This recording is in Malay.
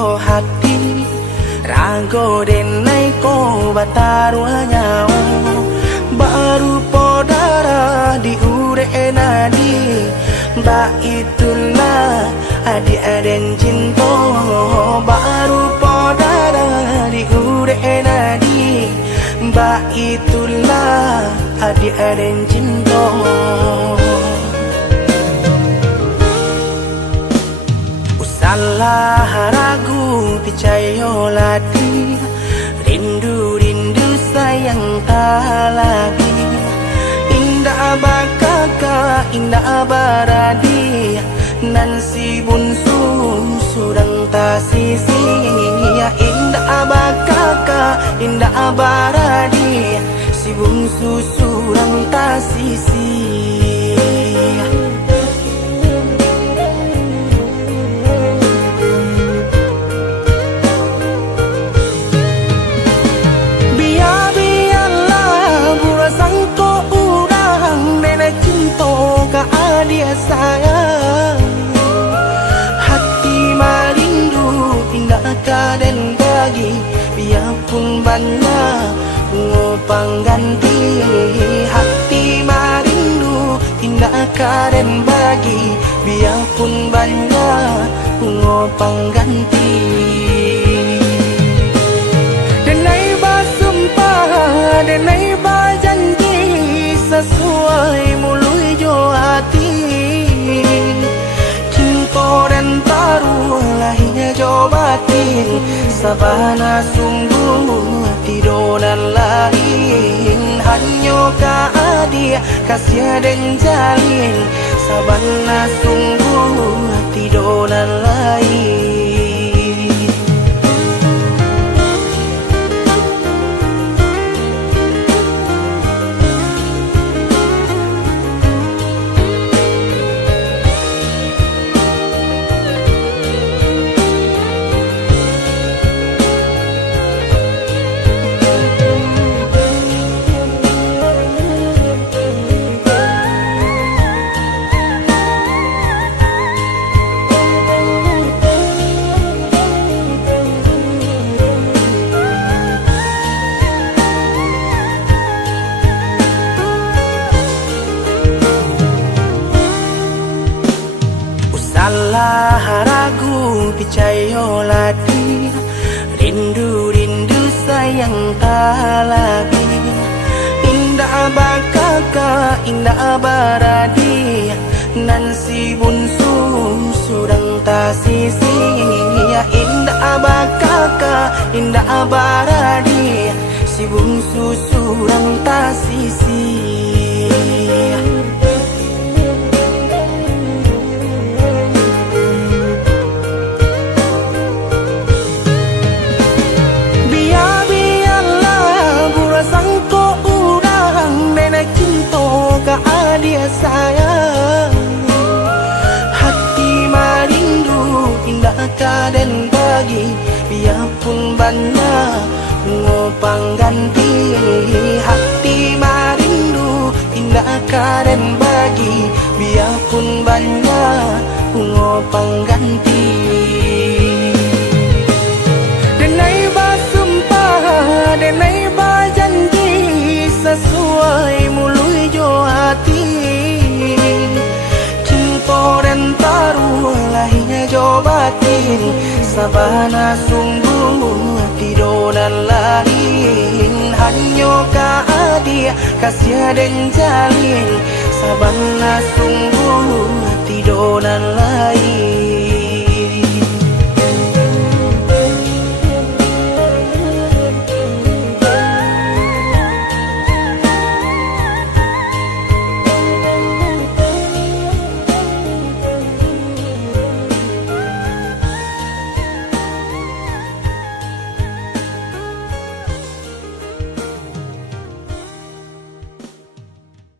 yo hati rago denai ko bataruanya baru podara di ure nadi ba itulah adi aden cinta baru podara di ure nadi ba itulah adi aden cinta. Salah ragu picayo lati rindu sayang tak lagi indah bakaka indah baradi nan si bunsu surang tak sisi ya indah bakaka indah baradi si bunsu surang tak sisi. Dia sayang hati marindu indah kaden bagi biarpun banyak ngopang ganti hati marindu indah kaden bagi biarpun banyak ngopang ganti. Denai basumpah denai bajanji sesuai mului jo hati dan taruh lahirnya jobatin sabana sungguh tidur dan lain hanya ka adia kasih dan jalin sabana sungguh tidur dan lain. Salah ragu picayo lati rindu sayang tak lagi indah bakaka indah baradi nan si bunsu surang tak sisi ya indah bakaka indah baradi si bunsu surang tak sisi. Dia sayang hati marindu indah kaden bagi biarpun banyak ngopang ganti hati marindu indah kaden bagi biarpun banyak ngopang ganti. Denai basumpah denai bajanji sesuai mului jo hati dan taruh lahirnya jobatin sabana sungguh tidur dan lain hanya ka adia kasih dan jalin sabana sungguh tidur dan lain.